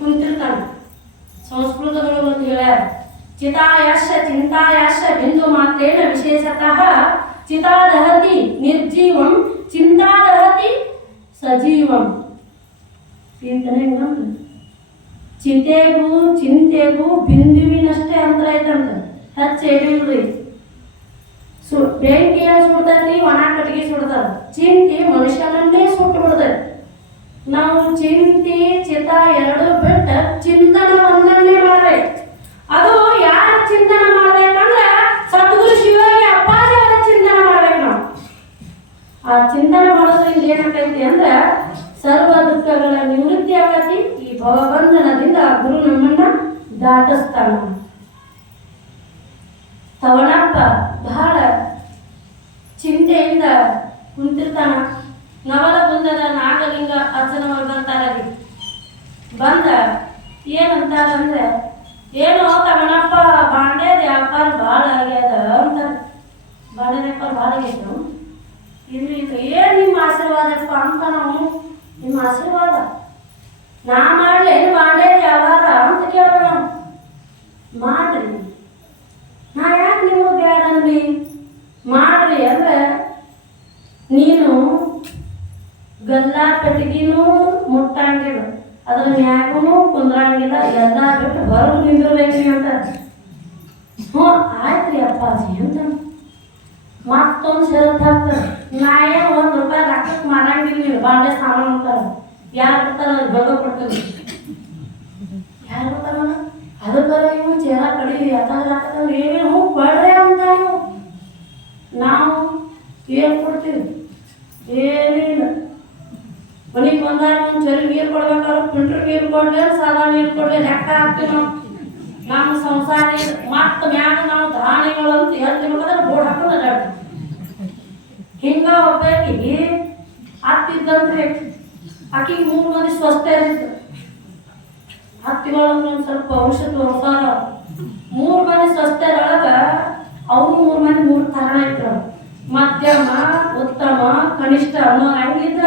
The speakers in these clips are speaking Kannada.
ಕುಂತಿರ್ತಾನ. ಸಂಸ್ಕೃತದೊಳಗೆ ಒಂದು ಹೇಳ್ಯಾರ, ಚಿತಾಯಾಶ ಚಿಂತಾಯಾಶ ಬಿಂದು ಮಾತ್ರೇಣ ವಿಶೇಷತಃ ಚಿತಾದಹತಿ ನಿರ್ಜೀವಂ ಚಿಂತಾದಹತಿ ಸಜೀವಂ. ಚಿತೆಗೂ ಚಿಂತೆಗೂ ಬಿಂದುವಿನಷ್ಟೇ ಅಂತರ ಐತಂತ, ಹೆಚ್ಚೇನಿಲ್ರಿ. ಬೆಂಕಿಯ ಸುಡ್ತೈತಿ, ಒಣ ಕಟ್ಟಿಗೆ ಸುಡ್ತಾರ. ಚಿಂತೆ ಮನುಷ್ಯನನ್ನೇ ಸುಟ್ಟು ಬಿಡ್ತೈತಿ. ನಾವು ಚಿಂತೆ ಚಿತ ಎರಡು ಬಿಟ್ಟ ಚಿಂತನವನ್ನೇ ಮಾಡ್ಬೇಕು. ಅದು ಯಾರ ಚಿಂತನ ಮಾಡ್ಬೇಕಂದ್ರೆ ಸದ್ಗುರು ಶಿವಯೋಗಿ ಅಪ್ಪಾಜಿಯವರ ಚಿಂತನ ಮಾಡ್ಬೇಕು. ನಾವು ಆ ಚಿಂತನೆ ಮಾಡೋದ್ರಿಂದ ಏನಾಗೈತಿ ಅಂದ್ರೆ ಸರ್ವ ದುಃಖಗಳ ನಿವೃತ್ತಿ ಆಗತಿ. ಈ ಭವಬಂಧನದಿಂದ ಗುರು ನಮ್ಮನ್ನ ದಾಟಿಸ್ತಾನ. ತವಣಪ್ಪ ಬಹಳ ಚಿಂತೆಯಿಂದ ಕುಂತಿರ್ತಾನ. ನವಲಗುಂದದ ನಾಗಲಿಂಗ ಅರ್ಜುನವರು ಬರ್ತಾರಲ್ಲಿ. ಬಂದ ಏನಂತಾರಂದ್ರೆ, ಏನೋ ತವಣಪ್ಪ ಬಾಂಡೆ ವ್ಯಾಪಾರ ಭಾಳ ಆಗ್ಯದ ಅಂತಾರೆ. ಬಾಂಡೆ ವ್ಯಾಪಾರ ಭಾಳ ಆಗೈತು. ಇಲ್ಲಿ ಏನು ನಿಮ್ಮ ಆಶೀರ್ವಾದಪ್ಪ ಅಂತ ನಾವು, ನಿಮ್ಮ ಆಶೀರ್ವಾದ ನಾ ಮಾಡಲಿ ಬಾಂಡೆ ವ್ಯವಹಾರ ಅಂತ ಕೇಳ್ದ. ನಾವು ಮಾಡ್ರಿ, ನಾ ಯಾಕೆ ನಿಮಗೆ ಬೇಡ ಅನ್ರಿ, ಮಾಡ್ರಿ ಅಂದ್ರೆ ನೀನು ಗಲ್ಲ ಪೆಟ್ಟಿಗೆನೂ ಮುಟ್ಟಂಗಿಲ್ಲ, ಅದ್ರ ಮ್ಯಾಗೂ ಕುಂದ್ರಂಗಿಲ್ಲ, ಎಲ್ಲ ಬಿಟ್ಟು ಹೊರಗೆ ನಿಂದಿರ್ಬೇಕು ಅಂತ. ಹ್ಞೂ ಆಯ್ತ್ರಿ ಅಪ್ಪಾಜಿ ಅಂತ ಮತ್ತೊಂದು ಷರತ್ತು ಹಾಕ್ತಾರೆ. ನಾ ಏನು ₹1 ರೊಕ್ಕಕ್ಕೆ ಮಾರಂಗಿಲ್ಲ, ನೀವು ಬಾಂಡೆ ಸಾಮಾನು ಅಂತಾರೆ. ಯಾರು ಬರ್ತಾರ ಬೆಳಗ ಕೊಡ್ತೀವಿ, ಯಾರು ಬರ್ತಾರ ಅದಕ್ಕರ ಇವು ಚೇರ ಕಡಿವಿ ಯಾಕಂದ್ರೆ ಹಾಕಂದ್ರೆ ಏನೇನು ಕೊಡ್ರಿ ಅಂತ. ನೀವು ನಾವು ಏನು ಕೊಡ್ತೀವಿ? ಏನಿಲ್ಲ. ಮನೆಗೆ ಬಂದಾಗ ಒಂದು ಚರಿ ನೀರು ಕೊಡ್ಬೇಕಾದ್ರೆ ಫಿಲ್ಟರ್ ನೀರು ಕೊಡ್ಲಿ, ಸಾದಾ ನೀರು ಕೊಡ್ಲಿ ಲೆಕ್ಕ ಹಾಕ್ತೀವಿ ನಾವು. ನಮ್ಮ ಸಂಸಾರ ಮತ್ತೆ ಮ್ಯಾಗ ನಾವು ಧಾಣಿಗಳು ಅಂತ ಹೇಳ್ತಿರ್ಬೇಕಾದ್ರೆ ಬೋರ್ಡ್ ಹಾಕೊಂಡು ಅಡ್ಡಾಡ್ತೀವಿ. ಹಿಂಗ ಒಬ್ಬಾಕಿಗೆ ಹತ್ತಿದ್ದಂದ್ರೆ ಆಕಿಗೆ 3 ಮಂದಿ ಸ್ವಸ್ಥ ಇರ್ತಿತ್ತು. ಹತ್ತಿಗಳಂದ್ರೆ ಒಂದು ಸ್ವಲ್ಪ ಔಷಧ ಹೊಸಾರ 3 ಮಂದಿ ಸ್ವಸ್ಥರೊಳಗ ಅವ್ರು 3 ಮಂದಿ 3 ತರಣ ಇದ್ರು. ಮಧ್ಯಮ, ಉತ್ತಮ, ಕನಿಷ್ಠ ಅನ್ನೋ ಹಂಗಿದ್ರ.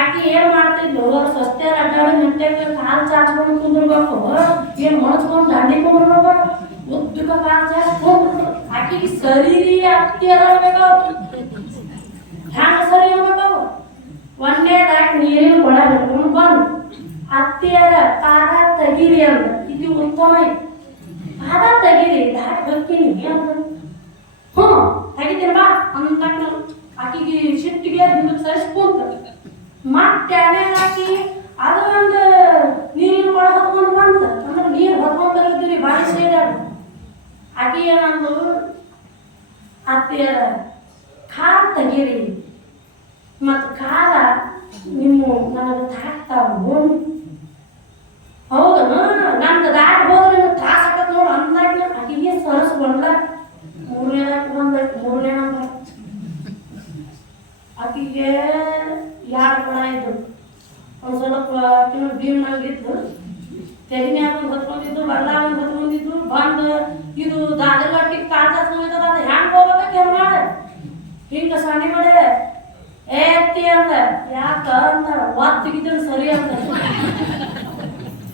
ಆಕಿ ಏನ್ ಮಾಡ್ತಿದ್ಲು, ಅವ್ರು ಸ್ವಸ್ಥರ ಅಡ್ಡಾಡಿ ಮೆಟ್ಟೆಗೆ ಕಾಲು ಚಾಚ್ಕೊಂಡು ಕುಂದಿರ್ಬೇಕು, ಏನ್ ಮೊಳಸ್ಕೊಂಡು ದಾಂಡಿ ಕುಂದಿರ್ಬೇಕು, ಉದ್ದಕ ಕಾಲು ಚಾಚ್ಕೊಂಡು. ಆಕಿಗೆ ಸರಿ ಅತ್ತಿಯರ ಹ್ಯಾಂಗ ಸರಿ ಇರ್ಬೇಕು. ಒಂದೇದಾಗಿ ನೀರಿನ ಕೊಡ ಬಿಟ್ಕೊಂಡು ಬಂದು ಅತ್ತಿಯರ ಪಾದ ತೆಗೀರಿ ಅಂದ. ಇದು ಉತ್ತಮ ಐತಿ. ಪಾದ ತೆಗೀರಿ, ದಾಟಿ ಹೋಗ್ತೀನಿ ಅಂತ. ಹ್ಞೂ ತೆಗಿತೀನಿ ಬಾ ಅಂತ ಆಕಿಗೆ ಸಿಟ್ಟಿಗೆ ಹಿಂದಕ್ಕೆ ಸರಿಸ್ಕೊಂತ ಮತ್ತೆ ಹಾಕಿ ಅದು ಒಂದು ನೀರಿನ ಕೊಡ ಹೊತ್ಕೊಂಡು ಬಂತ. ಅಂದ್ರೆ ನೀರು ಹೊತ್ಕೊಂಡು ತರಿದ್ರಿ ಬಾಯಿ ಸೇರಾಡು. ಆಕಿ ಏನಂದು, ಅತ್ತಿಯರ ಕಾಲು ತೆಗೀರಿ, ಮತ್ತು ಕಾಲ ನಿಮ್ಮ ನನಗೆ ತಾಕ್ತಾವು. ಹೌದು, ನಂದು ದಾಟಿ ಹೋದ್ರೆ ನಿಮ್ಗೆ ತ್ರಾಸ ಆಗತ್ತೆ ನೋಡು ಅಂದಾಗ ಆಕಿಗೆ ಸರಿಸ್ಕೊಂಡ್ಲ. 3ನೇದಾಗಿ ಬಂದೈತೆ. 3ನೇ ನಂಬರ್ ಆಕಿಗೆ 2 ಕೊಡ ಇದ್ದು. ಒಂದು ಸ್ವಲ್ಪ ಆಕಿನ ಭೀಮ್ನಾಗಿದ್ದು, ತೆಗಿನ್ಯಾಗ ಒಂದು ಹೊತ್ಕೊಂಡಿದ್ದು, ಬಲ್ಲ ಒಂದು ಹೊತ್ಕೊಂಡಿದ್ದು. ಬಂದು ಇದು ದಾದರಗಟ್ಟಿಗೆ ಕಾಲು ಚಾಚ್ಕೊಂಡಿದ್ದದ, ಅದು ಹ್ಯಾಂಗೆ ಹೋಗ್ಬೇಕ ಏನು ಮಾಡ ಹಿಂಗೆ ಸಣ್ಣ ಮಾಡಿ ಏತ್ತಿ ಅಂತ. ಯಾಕ ಅಂತ ಒತ್ತಿಗಿದ್ದು ಸರಿ ಅಂತ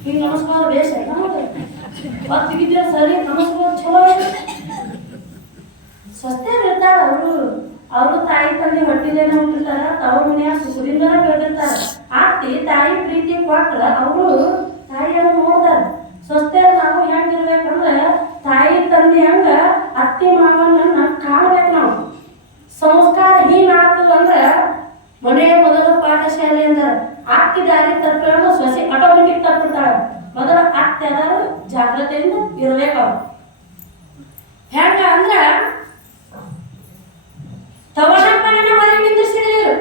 ಹಿಂಗೆ ನಮಸ್ಕಾರ ಬೇಷ ಒತ್ತಿಗಿದ್ದ ಸರಿ ನಮಸ್ಕಾರ ಚಲೋ. ಸ್ವಸ್ಥರು ಇರ್ತಾರ. ಅವರು ತಾಯಿ ತಂದೆ ಹೊಟ್ಟಿಲೇನ ಹುಟ್ಟಿರ್ತಾರ, ತವ್ರ ಮನೆಯ ಸುಖದಿಂದನ ಬೆಳೆದಿರ್ತಾರ. ಅತ್ತಿ ತಾಯಿ ಪ್ರೀತಿ ಕೊಟ್ರ ಅವರು ತಾಯಿಯನ್ನು ನೋಡ್ತಾರ. ಸ್ವಸ್ಥರು ನಾವು ಹೆಂಗಿರ್ಬೇಕಂದ್ರೆ ತಾಯಿ ತಂದೆ ಹಂಗ ಅತ್ತಿ ಮಾವನ್ನ ಕಾಣ್ಬೇಕು. ನಾವು ಸಂಸ್ಕಾರ ಹೀನಾತು ಅಂದ್ರೆ ಮನೆಯ ಮೊದಲ ಪಾಠಶಾಲೆ ಅಂತಾರ. ಅತ್ತಿ ದಾರಿ ತಪ್ಪಿರೋದು ಸೊಸೆ ಆಟೋಮೆಟಿಕ್ ತಪ್ಪಿರ್ತಾಳ. ಮೊದಲ ಅತ್ತೆ ಅದಾರು ಜಾಗ್ರತೆಯಿಂದ ಇರ್ಬೇಕು. ಅವ್ರು ಹೆಂಗ ಅಂದ್ರೆ ತವಣಪ್ಪನನ್ನ ಹೊರಗೆ ನಿಂದಿಸಿದ್ರು.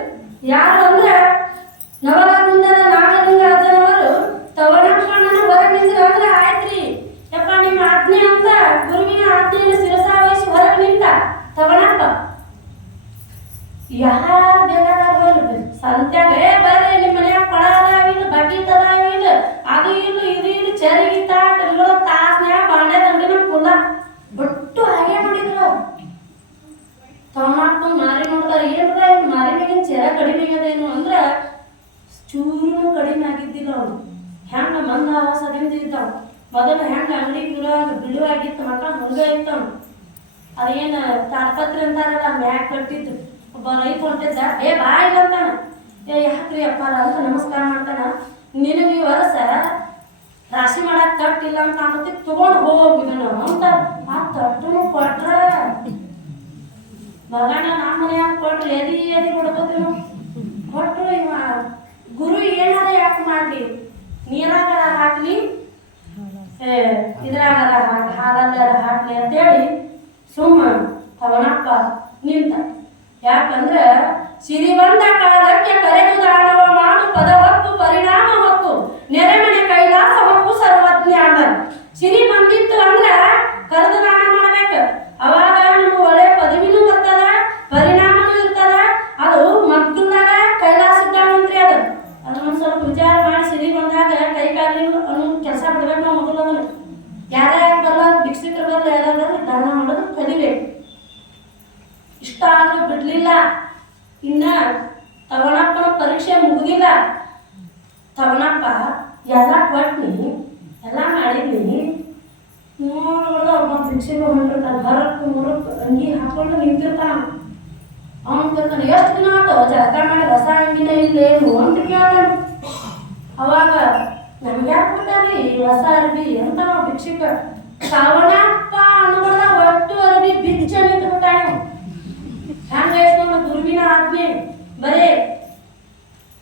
ಯಾರು ಅಂದ್ರೆ ನವಲಗುಂದದ ನಾಗಲಿಂಗ ಅಜ್ಜನವರು ತವಣಪ್ಪನನ್ನ ಹೊರಗೆ ನಿಂದ್ರು. ಅಂದ್ರೆ ಆಯ್ತ್ರಿ ಯಪ್ಪ ನಿಮ್ಮ ಆಜ್ಞೆ ಅಂತ ಗುರುವಿನ ಆಜ್ಞೆಯನ್ನು ಶಿರಸಾವಹಿಸಿ ಹೊರಗೆ ನಿಂತ ತವಣಪ್ಪ. ಯಾರು ಬೇಕಾದಾಗ ಸಂತ್ಯಾಗ ಬರ್ರಿ ನಿಮ್ಮ ಮನ್ಯಾಗ ಕೊಡ ಅದಾವಿಲ್ಲ, ಬಕೀಟ್ ಅದಾವಿಲ್ಲ, ಅದು ಇಲ್ಲ ಇದು ಇಲ್ಲ, ಚರಿಗೆ ತಾಟ ತಾಸ್ನ್ಯಾಗ ಬಾಂಡೆ ದಂಡಿನ ಕುಲ್ಲ ಬಿಟ್ಟು ಹಾಗೆ ನೋಡಿದ್ರು. ತವಣಪ್ಪ ಮಾರಿ ನೋಡ್ತಾರೆ. ಏನ್ರ ಮಾರಿ ಮೇಗಿನ ಚೆರ ಕಡಿಮೆ ಆಗದೇನು ಅಂದ್ರೆ ಚೂರು ಕಡಿಮೆ ಆಗಿದ್ದಿಲ್ಲ. ಅವ್ನು ಹೆಂಗ ಮಂದ ಆವಾಸದಿಂದ ಇದ್ದಾವ. ಮೊದಲು ಹೆಂಗೆ ಅಂಗಡಿ ಬಿಡುವಾಗಿತ್ತು ಮಕ್ಕಳು ಹಂಗೆ ಇರ್ತಾವ. ಅದೇನು ತಾಡ್ಪತ್ರಿ ಅಂತಾರಲ್ಲ ಮ್ಯಾಗ ಕಟ್ಟಿದ್ದು. ಒಬ್ಬ ರೈತ ಹೊಂಟಿದ್ದ, ಬಾ ಇಲ್ಲ ಅಂತಾನ. ಯಾಕ್ರಿ ಅಪ್ಪಾರ ಅಂತ ನಮಸ್ಕಾರ ಮಾಡ್ತಾನ. ನಿನಗೆ ಈ ವರ್ಷ ರಾಶಿ ಮಾಡಕ್ ತಟ್ಟಿಲ್ಲ ಅಂತ ಕಾಣುತ್ತೆ, ತಗೊಂಡು ಹೋಗಿದನು ಅಂತ ಆ ತಟ್ಟು ಕೊಟ್ರ ಮಗನ ನಮ್ಮ ಮನ್ಯಾಗ ಕೊಟ್ರು ಎದಿ ಕೊಡ್ಕೋತೀವಿ ಕೊಟ್ರು. ಇವ ಗುರು ಏನಾರ ಯಾಕೆ ಮಾಡ್ಲಿ, ನೀರಾಗರ ಹಾಕ್ಲಿ ಇದ್ರಾಗರ ಹಾಕಿ ಹಾಲಲ್ಲಾರ ಹಾಕ್ಲಿ ಅಂತೇಳಿ ಸುಮ್ಮ ತವನಪ್ಪ ನಿಂತ. ಯಾಕಂದ್ರ ಸಿರಿಬಂದ ಕಾಲಕ್ಕೆ ಕರೆದು ದಾನವ ಮಾಡು ಪದ ಹೊತ್ತು ಪರಿಣಾಮ ಹೊತ್ತು ನೆರೆಮನೆ ಕೈಲಾಸ ಹೊತ್ತು ಸರ್ವಜ್ಞಾನ. ಸಿರಿ ಬಂದಿತ್ತು ಅಂದ್ರ ಕರೆದು ದಾನ ಮಾಡ್ಬೇಕು. ಅವಾಗ ನಮ್ಗೆ ಒಳ್ಳೆ ಪದವಿನೂ ಬರ್ತದ, ಪರಿಣಾಮನೂ ಇರ್ತದ. ಅದು ಮಕ್ಕಳಾಗ ಕೈಲಾಸ ಇದ್ದಾವಂತ್ರಿ. ಅದನ್ನ ಸ್ವಲ್ಪ ವಿಚಾರ ಮಾಡಿ ಸಿರಿ ಬಂದಾಗ ಕೈ ಕಾಲಿ ಅನ್ನೋ ಕೆಲಸ ಬಿಡ್ಬೇಕು. ನಾವು ಮೊದಲು ಅದನ್ನು ಯಾರ್ಯಾರು ಬರಲ್ಲ, ಭಿಕ್ಷಕರು ಬರಲ್ಲ, ಯಾರು ದಾನ ಮಾಡೋದು ಕಲಿಬೇಕು. ಇಷ್ಟ ಆದ್ರೂ ಬಿಡ್ಲಿಲ್ಲ. ಇನ್ನ ತವನಪ್ಪನ ಪರೀಕ್ಷೆ ಮುಗುದಿಲ್ಲ. ತವನಪ್ಪ ಎಲ್ಲ ಕೊಟ್ನಿ, ಎಲ್ಲ ಮಾಡಿದ್ನಿ. ನೋಡ್ದ ಒಬ್ಬ ಭಿಕ್ಷೆಗೆ ಹೊಂಟಿರ್ತಾನೆ, ಹೊರಕ್ಕೆ ಮುರಕ್ಕೆ ಅಂಗಿ ಹಾಕೊಂಡು ನಿಂತಿರ್ತಾನ. ಅವನು ಕೇಳ್ತಾನೆ, ಎಷ್ಟು ದಿನ ಆತವ ಜಳಕ ಮಾಡಿ ಹೊಸ ಅಂಗಿನ ಇಲ್ಲೇನು ಅಂತ ಕೇಳ್ತಾನೆ. ಅವಾಗ ನಮ್ಗೆ ಯಾಕೆ ಕೊಡ್ತಾರ್ರಿ ಹೊಸ ಅರ್ಬಿ ಅಂತ ನಾವು ಭಿಕ್ಷಕ. ತವನಪ್ಪ ಅನ್ನೋದ ಒಟ್ಟು ಅರ್ಬಿ ಬಿಚ್ಚ ನಿಂತು ಬಿಟ್ಟಾನೆ. ಹೆಂಗೈಸ್ಕೊಂಡು ಗುರುವಿನ ಆಜ್ಞೆ ಬರೇ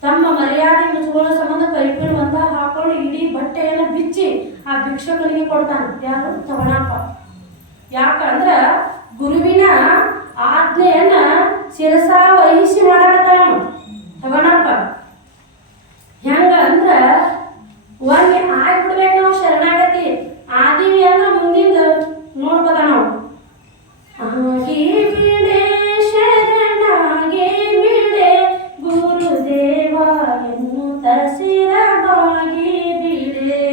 ತಮ್ಮ ಮರ್ಯಾದೆ ಮುಚ್ಕೊಳ್ಳೋ ಸಂಬಂಧ ಕೈಪಿಡಿ ಒಂದ ಹಾಕೊಂಡು ಇಡೀ ಬಟ್ಟೆಯನ್ನು ಬಿಚ್ಚಿ ಆ ಭಿಕ್ಷಕನಿಗೆ ಕೊಡ್ತಾನೆ. ಯಾರು? ತವನಪ್ಪ. ಯಾಕಂದ್ರ ಗುರುವಿನ ಆಜ್ಞೆಯನ್ನ ಶಿರಸ ವಹಿಸಿ ಮಾಡಕತ್ತಾನ ತವನಪ್ಪ. ಹೆಂಗ ಅಂದ್ರ ಒಮ್ಮೆ ಆಗ್ಬಿಡ್ಬೇಕು ನಾವು ಶರಣಾಗತಿ ಆದಿವಿ ಅಂದ್ರ ಮುಂದಿಂದ ನೋಡ್ಬೋದ ನಾವು. ಆಗಿ ಬಿಡೆ ಶರಣಾಗಿ ಬಿಡೆ ಗುರುದೇವ ಎನ್ನುತ್ತ ಶಿರವಾಗಿ ಬಿಡೆ.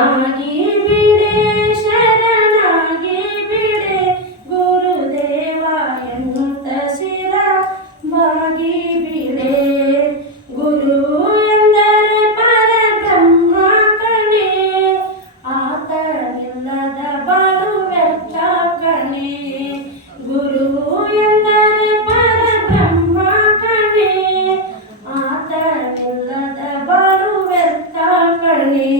ಆಗಿ ಬಿಡೆ ಶರಣಾಗಿ ಬಿಡೆ ಗುರುದೇವ ಎನ್ನುತ್ತ ಶಿರವಾಗಿ ಬಿಡೆ. ಗುರು ಎಂದರೆ ಪರಬ್ರಹ್ಮ ಕಣೆ, ಆತನಿಲ್ಲದ ಬಾಳು ವ್ಯರ್ಥ ಕಣೆ. ಗುರು ಎಂದರೆ ಪರಬ್ರಹ್ಮ ಕಣೆ, ಆತನಿಲ್ಲದ ಬಾಳು ವ್ಯರ್ಥ ಕಣೆ.